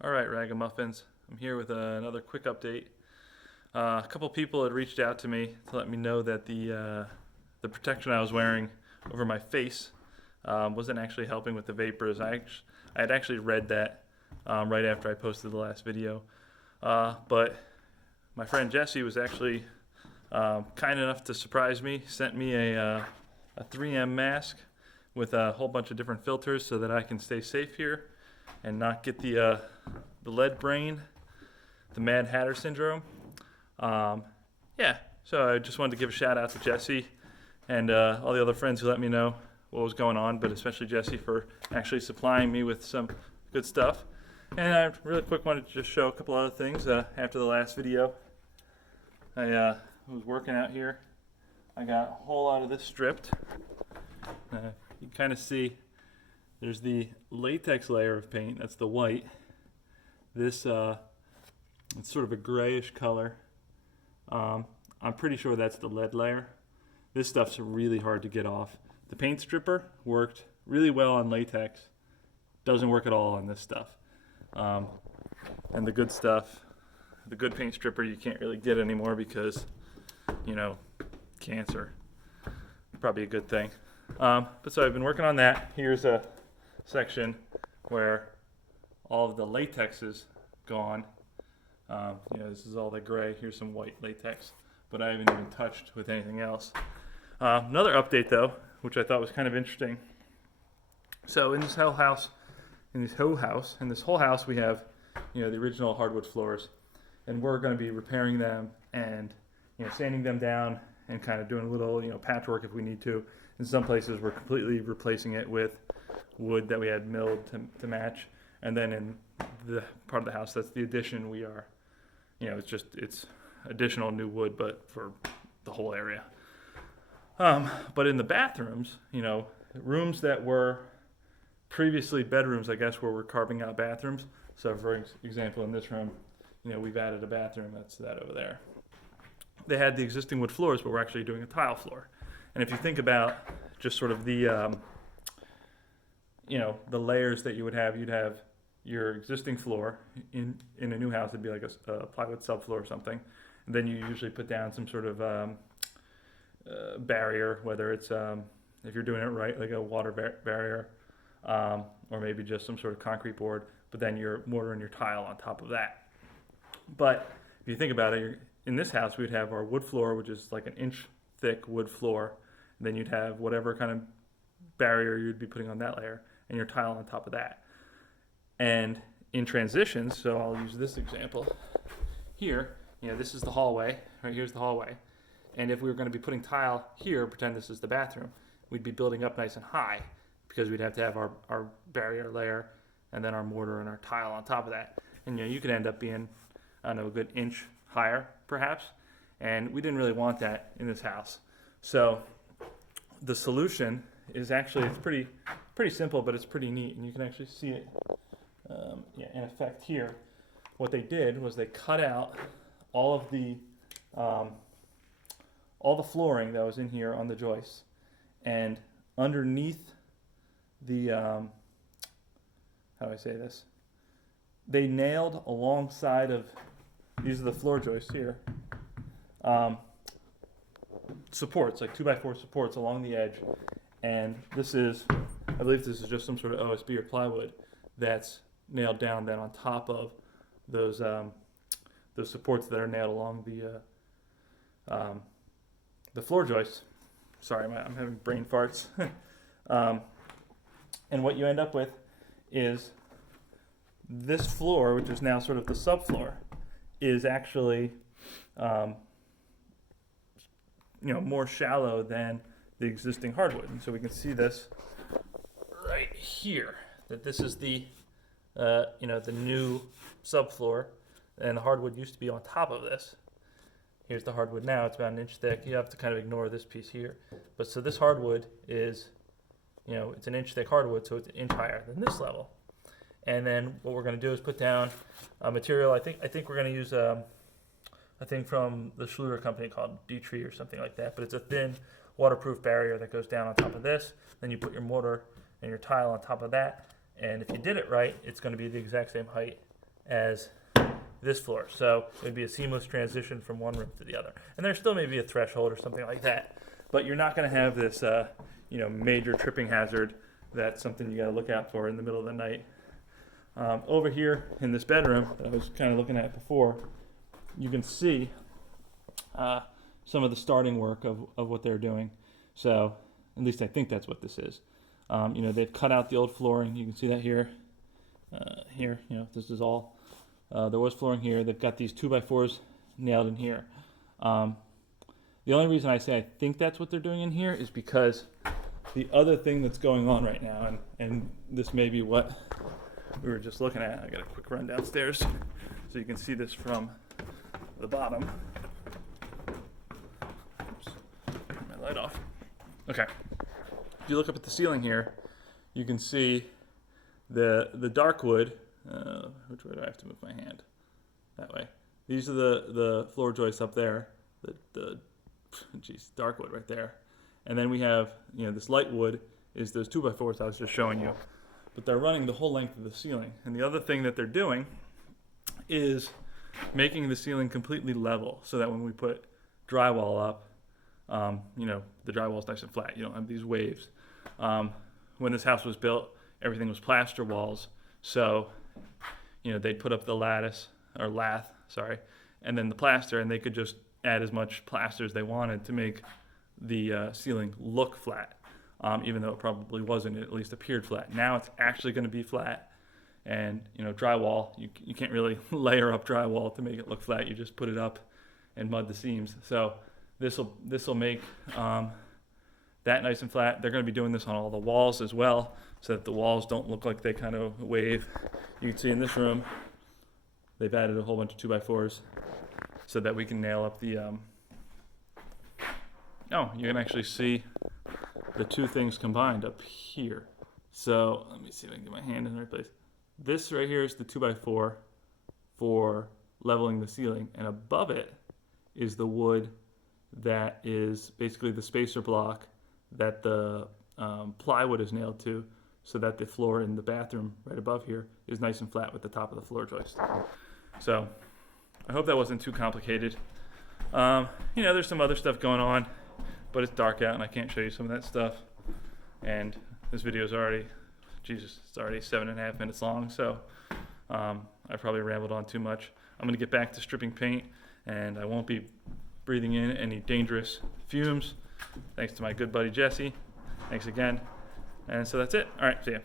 All right, Ragamuffins. I'm here with another quick update. A couple people had reached out to me to let me know that the protection I was wearing over my face wasn't actually helping with the vapors. I had actually read that right after I posted the last video, but my friend Jesse was actually kind enough to surprise me. Sent me a 3M mask with a whole bunch of different filters so that I can stay safe here and not get the lead brain, the Mad Hatter syndrome. Yeah, so I just wanted to give a shout out to Jesse and all the other friends who let me know what was going on, but especially Jesse for actually supplying me with some good stuff. And I really quick wanted to just show a couple other things after the last video. I was working out here. I got a whole lot of this stripped. You can kind of see there's the latex layer of paint, that's the white. This, it's sort of a grayish color. I'm pretty sure that's the lead layer. This stuff's really hard to get off. The paint stripper worked really well on latex. Doesn't work at all on this stuff. And the good stuff, the good paint stripper you can't really get anymore because, cancer. Probably a good thing. But so I've been working on that. Here's a section where all of the latex is gone. This is all the gray. Here's some white latex, but I haven't even touched with anything else. Another update though, which I thought was kind of interesting. So in this whole house, we have, the original hardwood floors, and we're going to be repairing them and, sanding them down and kind of doing a little, patchwork if we need to. In some places, we're completely replacing it with wood that we had milled to match. And then in the part of the house that's the addition, we are, it's additional new wood, but for the whole area. But in the bathrooms, rooms that were previously bedrooms, I guess, where we're carving out bathrooms. So for example, in this room, we've added a bathroom, that's that over there. They had the existing wood floors, but we're actually doing a tile floor. And if you think about just sort of the layers that you would have, you'd have your existing floor in a new house. It'd be like a plywood subfloor or something, and then you usually put down some sort of barrier, whether it's if you're doing it right, like a water barrier, or maybe just some sort of concrete board. But then your mortar and your tile on top of that. But if you think about it, in this house we'd have our wood floor, which is like an inch thick wood floor. And then you'd have whatever kind of barrier you'd be putting on that layer, and your tile on top of that. And in transitions, so I'll use this example here. This is the hallway. Right here's the hallway. And if we were going to be putting tile here, pretend this is the bathroom, we'd be building up nice and high because we'd have to have our barrier layer and then our mortar and our tile on top of that. And you could end up being, I don't know, a good inch higher perhaps. And we didn't really want that in this house. So the solution is actually, it's pretty simple, but it's pretty neat, and you can actually see it in effect here. What they did was they cut out all of the flooring that was in here on the joists, and underneath the how do I say this? They nailed alongside of, these are the floor joists here, supports, like 2x4 supports along the edge. And this is, I believe this is just some sort of OSB or plywood that's nailed down then on top of those supports that are nailed along the floor joists. Sorry, I'm having brain farts. And what you end up with is this floor, which is now sort of the subfloor, is actually more shallow than the existing hardwood. And so we can see this right here, that this is the new subfloor, and the hardwood used to be on top of this. Here's the hardwood now, it's about an inch thick. You have to kind of ignore this piece here. But so this hardwood is, it's an inch thick hardwood, so it's an inch higher than this level. And then what we're going to do is put down a material. I think we're going to use a thing from the Schluter company called D-Tree or something like that. But it's a thin, waterproof barrier that goes down on top of this. Then you put your mortar and your tile on top of that. And if you did it right, it's going to be the exact same height as this floor. So it'd be a seamless transition from one room to the other. And there still may be a threshold or something like that, but you're not going to have this, major tripping hazard. That's something you got to look out for in the middle of the night. Over here in this bedroom that I was kind of looking at before, you can see some of the starting work of what they're doing. So at least I think that's what this is. They've cut out the old flooring. You can see that here. This is all. There was flooring here. They've got these 2x4s nailed in here. The only reason I say I think that's what they're doing in here is because the other thing that's going on right now, and this may be what we were just looking at. I got a quick run downstairs so you can see this from the bottom. Oops, turn my light off. Okay. If you look up at the ceiling here, you can see the dark wood. Which way do I have to move my hand? That way. These are the floor joists up there. The dark wood right there. And then we have, this light wood is those 2x4s I was just showing you. But they're running the whole length of the ceiling. And the other thing that they're doing is making the ceiling completely level so that when we put drywall up, the drywall is nice and flat. You don't have these waves. When this house was built, everything was plaster walls. So, they'd put up the lath, and then the plaster, and they could just add as much plaster as they wanted to make the ceiling look flat, even though it probably wasn't. It at least appeared flat. Now it's actually going to be flat, and drywall, you can't really layer up drywall to make it look flat. You just put it up and mud the seams. So this will make that nice and flat. They're going to be doing this on all the walls as well, so that the walls don't look like they kind of wave. You can see in this room, they've added a whole bunch of 2x4s so that we can nail up the, you can actually see the two things combined up here. So let me see if I can get my hand in the right place. This right here is the 2x4 for leveling the ceiling, and above it is the wood that is basically the spacer block that the plywood is nailed to, so that the floor in the bathroom right above here is nice and flat with the top of the floor joist. So I hope that wasn't too complicated. There's some other stuff going on, but it's dark out and I can't show you some of that stuff. And this video is already 7.5 minutes long, so I probably rambled on too much. I'm gonna get back to stripping paint, and I won't be breathing in any dangerous fumes. Thanks to my good buddy Jesse. Thanks again. And so that's it. All right, see ya.